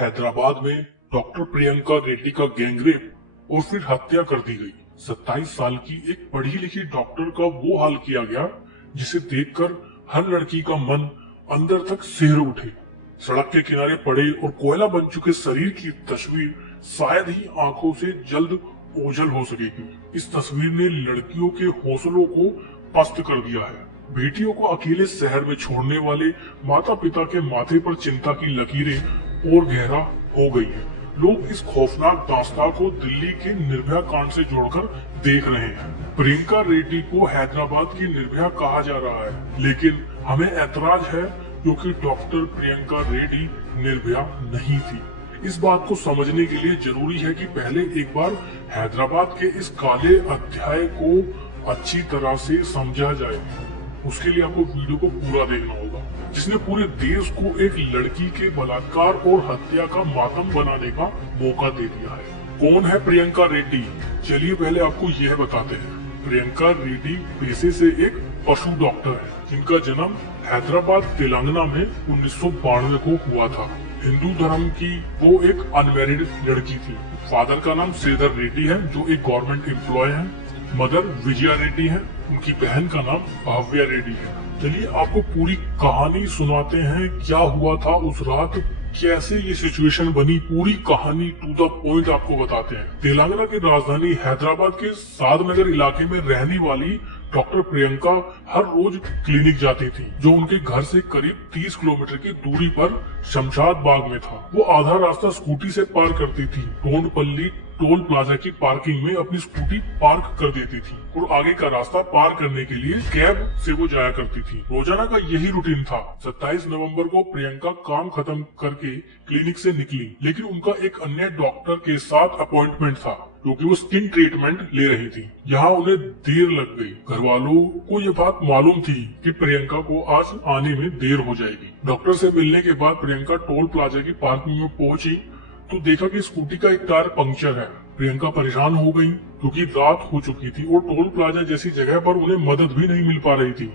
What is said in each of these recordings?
हैदराबाद में डॉक्टर प्रियंका रेड्डी का गैंगरेप और फिर हत्या कर दी गई। 27 साल की एक पढ़ी लिखी डॉक्टर का वो हाल किया गया जिसे देखकर हर लड़की का मन अंदर तक सिहर उठे। सड़क के किनारे पड़े और कोयला बन चुके शरीर की तस्वीर शायद ही आंखों से जल्द ओझल हो सकेगी। इस तस्वीर ने लड़कियों के हौसलों को पस्त कर दिया है। बेटियों को अकेले शहर में छोड़ने वाले माता पिता के माथे पर चिंता की लकीरें और गहरा हो गई है। लोग इस खौफनाक दास्तां को दिल्ली के निर्भया कांड से जोड़कर देख रहे हैं। प्रियंका रेड्डी को हैदराबाद की निर्भया कहा जा रहा है, लेकिन हमें ऐतराज है क्योंकि डॉक्टर प्रियंका रेड्डी निर्भया नहीं थी। इस बात को समझने के लिए जरूरी है कि पहले एक बार हैदराबाद के इस काले अध्याय को अच्छी तरह से समझा जाए। उसके लिए आपको वीडियो को पूरा देखना होगा, जिसने पूरे देश को एक लड़की के बलात्कार और हत्या का मातम बनाने का मौका दे दिया है। कौन है प्रियंका रेड्डी? चलिए पहले आपको यह बताते हैं। प्रियंका रेड्डी पेशे से एक पशु डॉक्टर है, जिनका जन्म हैदराबाद तेलंगाना में 1992 को हुआ था। हिंदू धर्म की वो एक अनमैरिड लड़की थी। फादर का नाम श्रीधर रेड्डी है, जो एक गवर्नमेंट एम्प्लॉय है। मदर विजया रेड्डी है। उनकी बहन का नाम भव्या रेड्डी है। चलिए आपको पूरी कहानी सुनाते हैं। क्या हुआ था उस रात, कैसे ये सिचुएशन बनी, पूरी कहानी टू द पॉइंट आपको बताते हैं। तेलंगाना की राजधानी हैदराबाद के सादनगर इलाके में रहने वाली डॉक्टर प्रियंका हर रोज क्लिनिक जाती थी, जो उनके घर से करीब 30 किलोमीटर की दूरी पर शमशाद बाग में था। वो आधा रास्ता स्कूटी से पार करती थी। टोंडपल्ली टोल प्लाजा की पार्किंग में अपनी स्कूटी पार्क कर देती थी और आगे का रास्ता पार करने के लिए कैब से वो जाया करती थी। रोजाना का यही रूटीन था। 27 नवंबर को प्रियंका काम खत्म करके क्लिनिक से निकली, लेकिन उनका एक अन्य डॉक्टर के साथ अपॉइंटमेंट था, क्योंकि वो स्किन ट्रीटमेंट ले रही थी। यहाँ उन्हें देर लग गई। घर वालों को ये बात मालूम थी कि प्रियंका को आज आने में देर हो जाएगी। डॉक्टर से मिलने के बाद प्रियंका टोल प्लाजा की पार्किंग में पहुंची तो देखा कि स्कूटी का एक टायर पंक्चर है। प्रियंका परेशान हो गई, क्योंकि रात हो चुकी थी और टोल प्लाजा जैसी जगह पर उन्हें मदद भी नहीं मिल पा रही थी।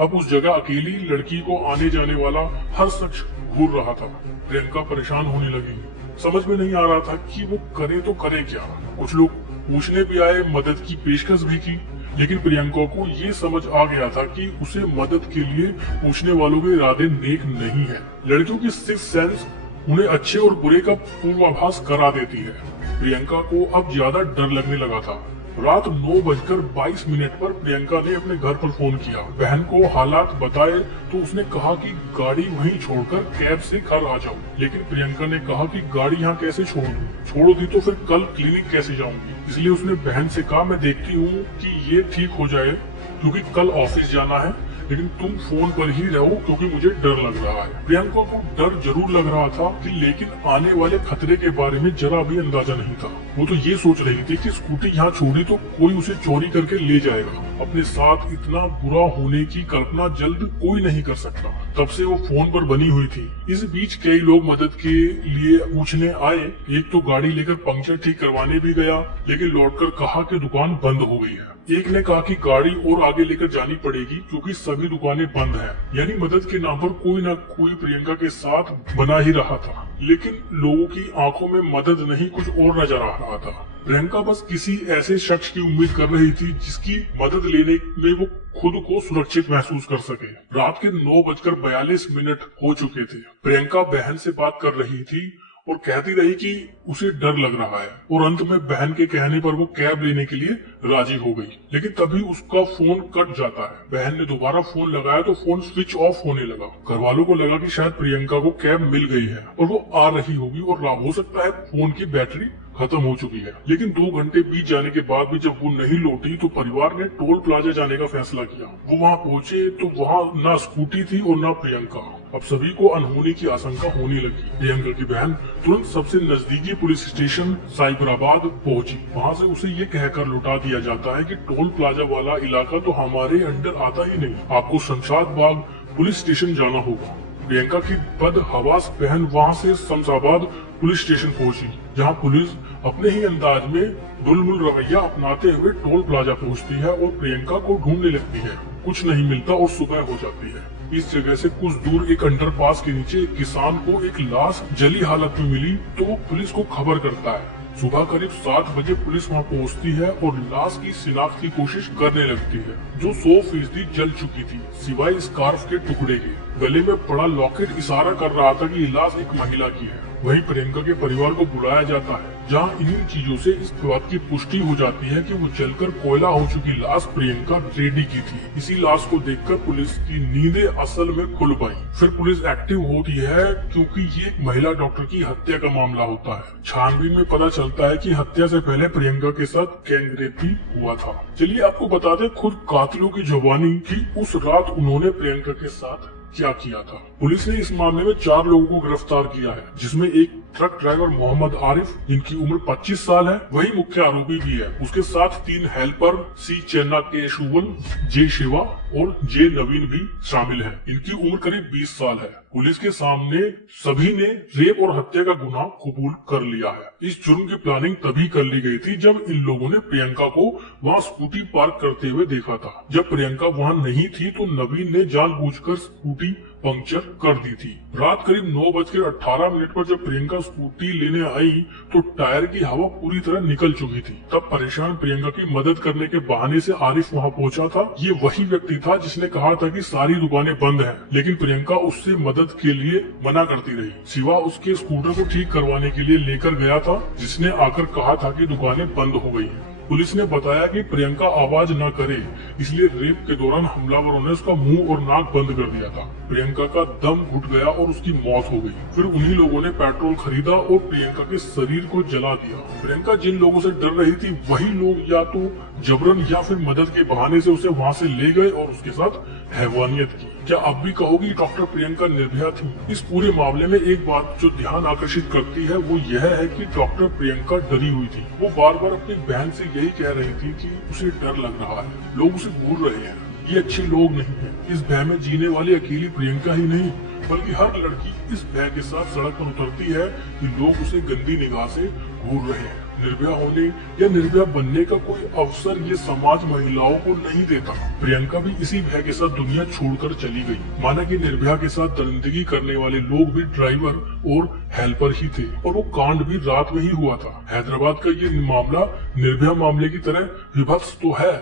अब उस जगह अकेली लड़की को आने जाने वाला हर शख्स घूर रहा था। प्रियंका परेशान होने लगी। समझ में नहीं आ रहा था कि वो करे तो करे क्या। कुछ लोग पूछने भी आए, मदद की पेशकश भी की, लेकिन प्रियंका को ये समझ आ गया था कि उसे मदद के लिए पूछने वालों के इरादे नेक नहीं है। लड़कियों की सिक्स सेंस उन्हें अच्छे और बुरे का पूर्वाभास करा देती है। प्रियंका को अब ज्यादा डर लगने लगा था। रात 9:22 पर प्रियंका ने अपने घर पर फोन किया। बहन को हालात बताए तो उसने कहा कि गाड़ी वहीं छोड़कर कैब से घर आ जाओ, लेकिन प्रियंका ने कहा कि गाड़ी यहाँ कैसे छोड़ दी तो फिर कल क्लिनिक कैसे जाऊंगी। इसलिए उसने बहन से कहा, मैं देखती हूँ कि ये ठीक हो जाए, क्योंकि कल ऑफिस जाना है, लेकिन तुम फोन पर ही रहो क्योंकि मुझे डर लग रहा है। प्रियंका को डर जरूर लग रहा था कि लेकिन आने वाले खतरे के बारे में जरा भी अंदाजा नहीं था। वो तो ये सोच रही थी कि स्कूटी यहाँ छोड़ी तो कोई उसे चोरी करके ले जाएगा। अपने साथ इतना बुरा होने की कल्पना जल्द कोई नहीं कर सकता। तब से वो फोन पर बनी हुई थी। इस बीच कई लोग मदद के लिए पूछने आए। एक तो गाड़ी लेकर पंक्चर ठीक करवाने भी गया, लेकिन लौटकर कहा कि दुकान बंद हो गई है। एक ने कहा कि गाड़ी और आगे लेकर जानी पड़ेगी क्योंकि सभी दुकानें बंद हैं। यानी मदद के नाम पर कोई ना कोई प्रियंका के साथ बना ही रहा था, लेकिन लोगों की आंखों में मदद नहीं कुछ और नजर आ रहा था। प्रियंका बस किसी ऐसे शख्स की उम्मीद कर रही थी जिसकी मदद लेने में वो खुद को सुरक्षित महसूस कर सके। रात के 9:42 हो चुके थे। प्रियंका बहन से बात कर रही थी और कहती रही कि उसे डर लग रहा है, और अंत में बहन के कहने पर वो कैब लेने के लिए राजी हो गई। लेकिन तभी उसका फोन कट जाता है। बहन ने दोबारा फोन लगाया तो फोन स्विच ऑफ होने लगा। घर वालों को लगा कि शायद प्रियंका को कैब मिल गई है और वो आ रही होगी, और हो सकता है फोन की बैटरी खत्म हो चुकी है। लेकिन 2 घंटे बीत जाने के बाद भी जब वो नहीं लौटी तो परिवार ने टोल प्लाजा जाने का फैसला किया। वो वहाँ पहुँचे तो वहाँ ना स्कूटी थी और ना प्रियंका। अब सभी को अनहोनी की आशंका होने लगी। प्रियंका की बहन तुरंत सबसे नजदीकी पुलिस स्टेशन साइबराबाद पहुंची। वहां से उसे ये कहकर लौटा दिया जाता है कि टोल प्लाजा वाला इलाका तो हमारे अंडर आता ही नहीं, आपको शमशाद बाग पुलिस स्टेशन जाना होगा। प्रियंका की बदहवास बहन वहां से शमशाबाद पुलिस स्टेशन पहुंची, जहां पुलिस अपने ही अंदाज में दुलमुल रवैया अपनाते हुए टोल प्लाजा पहुंचती है और प्रियंका को ढूंढने लगती है। कुछ नहीं मिलता और सुबह हो जाती है। इस जगह से कुछ दूर एक अंडरपास के नीचे एक किसान को एक लाश जली हालत में मिली तो वो पुलिस को खबर करता है। सुबह करीब 7 बजे पुलिस वहां पहुंचती है और लाश की शिनाख्त की कोशिश करने लगती है, जो 100% जल चुकी थी सिवाय स्कार्फ के टुकड़े के। गले में पड़ा लॉकेट इशारा कर रहा था कि ये लाश एक महिला की है। वहीं प्रियंका के परिवार को बुलाया जाता है, जहां इन्हीं चीजों से इस बात की पुष्टि हो जाती है कि वो जलकर कोयला हो चुकी लाश प्रियंका रेड्डी की थी। इसी लाश को देखकर पुलिस की नींदें असल में खुल पाई। फिर पुलिस एक्टिव होती है क्योंकि ये एक महिला डॉक्टर की हत्या का मामला होता है। छानबीन में पता चलता है कि हत्या से पहले प्रियंका के साथ गैंग रेप भी हुआ था। चलिए आपको बता दें खुद कातिलों की जुबानी कि उस रात उन्होंने प्रियंका के साथ क्या किया था। पुलिस ने इस मामले में 4 लोगों को गिरफ्तार किया है, जिसमें एक ट्रक ड्राइवर मोहम्मद आरिफ, जिनकी उम्र 25 साल है, वही मुख्य आरोपी भी है। उसके साथ 3 हेल्पर सी चेन्ना के शुवल, जे शिवा और जे नवीन भी शामिल हैं। इनकी उम्र करीब 20 साल है। पुलिस के सामने सभी ने रेप और हत्या का गुनाह कबूल कर लिया है। इस जुर्म की प्लानिंग तभी कर ली गई थी जब इन लोगों ने प्रियंका को वहां स्कूटी पार्क करते हुए देखा था। जब प्रियंका वहां नहीं थी तो नवीन ने जानबूझकर स्कूटी पंक्चर कर दी थी। रात करीब 9:18 पर जब प्रियंका स्कूटी लेने आई तो टायर की हवा पूरी तरह निकल चुकी थी। तब परेशान प्रियंका की मदद करने के बहाने से आरिफ वहां पहुंचा था। ये वही व्यक्ति था जिसने कहा था कि सारी दुकानें बंद हैं, लेकिन प्रियंका उससे मदद के लिए मना करती रही। शिवा उसके स्कूटर को ठीक करवाने के लिए लेकर गया था, जिसने आकर कहा था कि दुकानें बंद हो गई हैं। पुलिस ने बताया कि प्रियंका आवाज न करे, इसलिए रेप के दौरान हमलावरों ने उसका मुंह और नाक बंद कर दिया था। प्रियंका का दम घुट गया और उसकी मौत हो गई। फिर उन्हीं लोगों ने पेट्रोल खरीदा और प्रियंका के शरीर को जला दिया। प्रियंका जिन लोगों से डर रही थी वही लोग या तो जबरन या फिर मदद के बहाने से उसे वहां से ले गए और उसके साथ हैवानियत की। क्या अब भी कहोगी डॉक्टर प्रियंका निर्भया थी? इस पूरे मामले में एक बात जो ध्यान आकर्षित करती है वो यह है कि डॉक्टर प्रियंका डरी हुई थी। वो बार बार अपनी बहन से यही कह रही थी कि उसे डर लग रहा है, लोग उसे घूर रहे हैं, ये अच्छे लोग नहीं है। इस भय में जीने वाली अकेली प्रियंका ही नहीं बल्कि हर लड़की इस भय के साथ सड़क पर उतरती है कि लोग उसे गंदी निगाह से घूर रहे हैं। निर्भया होने या निर्भया बनने का कोई अवसर ये समाज महिलाओं को नहीं देता। प्रियंका भी इसी भय के साथ दुनिया छोड़कर चली गई। माना कि निर्भया के साथ दरिंदगी करने वाले लोग भी ड्राइवर और हेल्पर ही थे और वो कांड भी रात में ही हुआ था। हैदराबाद का ये मामला निर्भया मामले की तरह विभत्स तो है,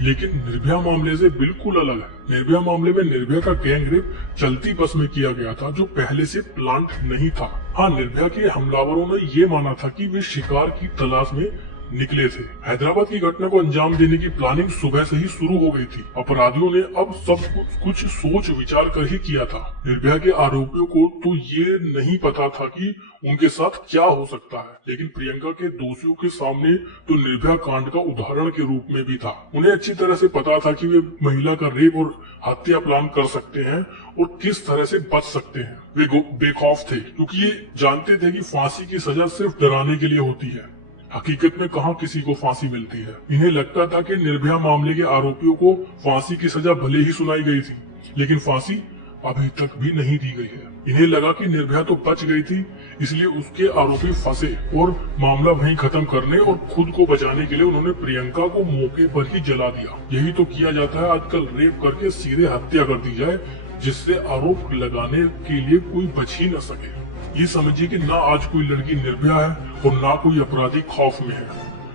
लेकिन निर्भया मामले से बिल्कुल अलग है। निर्भया मामले में निर्भया का गैंग रेप चलती बस में किया गया था, जो पहले से प्लांट नहीं था। हाँ, निर्भया के हमलावरों ने ये माना था कि वे शिकार की तलाश में निकले थे। हैदराबाद की घटना को अंजाम देने की प्लानिंग सुबह से ही शुरू हो गई थी। अपराधियों ने अब सब कुछ सोच विचार कर ही किया था। निर्भया के आरोपियों को तो ये नहीं पता था कि उनके साथ क्या हो सकता है, लेकिन प्रियंका के दोषियों के सामने तो निर्भया कांड का उदाहरण के रूप में भी था। उन्हें अच्छी तरह से पता था कि वे महिला का रेप और हत्या प्लान कर सकते हैं और किस तरह से बच सकते हैं। वे बेखौफ थे क्योंकि ये जानते थे कि फांसी की सजा सिर्फ डराने के लिए होती है। हकीकत में कहाँ किसी को फांसी मिलती है। इन्हें लगता था कि निर्भया मामले के आरोपियों को फांसी की सजा भले ही सुनाई गई थी, लेकिन फांसी अभी तक भी नहीं दी गई है। इन्हें लगा कि निर्भया तो बच गई थी, इसलिए उसके आरोपी फंसे और मामला वहीं खत्म करने और खुद को बचाने के लिए उन्होंने प्रियंका को मौके पर ही जला दिया। यही तो किया जाता है आजकल, रेप करके सीधे हत्या कर दी जाए, जिससे आरोप लगाने के लिए कोई बच ही न सके। ये समझिए कि ना आज कोई लड़की निर्भया है और ना कोई अपराधी खौफ में है।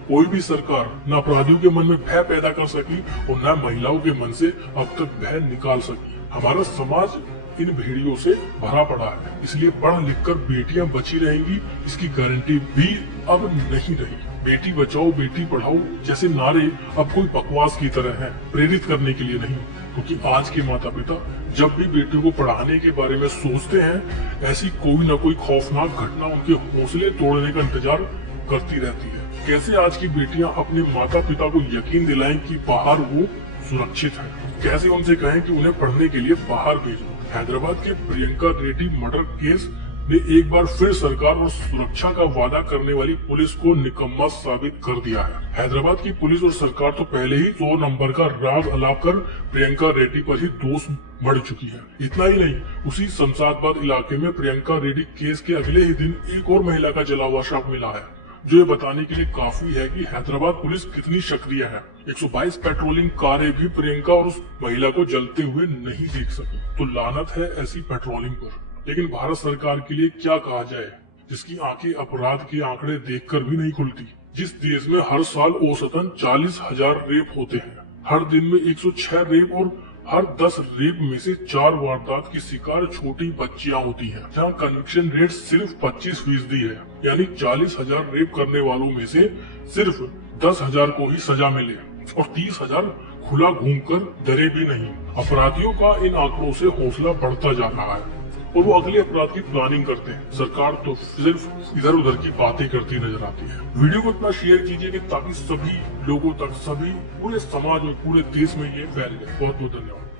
कोई भी सरकार न अपराधियों के मन में भय पैदा कर सकी और न महिलाओं के मन से अब तक भय निकाल सकी। हमारा समाज इन भेड़ियों से भरा पड़ा है, इसलिए पढ़ लिख कर बेटियां बची रहेंगी, इसकी गारंटी भी अब नहीं रही। बेटी बचाओ बेटी पढ़ाओ जैसे नारे अब कोई बकवास की तरह हैं, प्रेरित करने के लिए नहीं। क्योंकि आज के माता पिता जब भी बेटियों को पढ़ाने के बारे में सोचते हैं, ऐसी कोई न कोई खौफनाक घटना उनके हौसले तोड़ने का इंतजार करती रहती है। कैसे आज की बेटियां अपने माता पिता को यकीन दिलाएं कि बाहर वो सुरक्षित है, कैसे उनसे कहें कि उन्हें पढ़ने के लिए बाहर भेजो। हैदराबाद के प्रियंका रेड्डी मर्डर केस ने एक बार फिर सरकार और सुरक्षा का वादा करने वाली पुलिस को निकम्मा साबित कर दिया है। हैदराबाद की पुलिस और सरकार तो पहले ही 100 नंबर का राग अलाकर प्रियंका रेड्डी पर ही दोष बढ़ चुकी है। इतना ही नहीं, उसी शमशाबाद इलाके में प्रियंका रेड्डी केस के अगले ही दिन एक और महिला का जला हुआ शव मिला है। जो ये बताने के लिए काफी है कि हैदराबाद पुलिस कितनी सक्रिय है। 122 पेट्रोलिंग कारें भी प्रियंका और उस महिला को जलते हुए नहीं देख सकी। तो लानत है ऐसी पेट्रोलिंग पर। लेकिन भारत सरकार के लिए क्या कहा जाए, जिसकी आंखें अपराध के आंकड़े देखकर भी नहीं खुलती। जिस देश में हर साल औसतन 40,000 रेप होते हैं, हर दिन में 106 रेप और हर 10 रेप में से 4 वारदात की शिकार छोटी बच्चियां होती हैं, जहां कन्विक्शन रेट सिर्फ 25% है, यानी 40,000 रेप करने वालों में से सिर्फ 10,000 को ही सजा मिले और 30,000 खुला घूमकर डरे भी नहीं। अपराधियों का इन आंकड़ों से हौसला बढ़ता जा रहा है और वो अगले अपराध की प्लानिंग करते हैं। सरकार तो सिर्फ इधर उधर की बातें करती नजर आती है। वीडियो को इतना शेयर कीजिए कि ताकि सभी लोगों तक, सभी पूरे समाज में, पूरे देश में ये फैल जाए। बहुत बहुत धन्यवाद।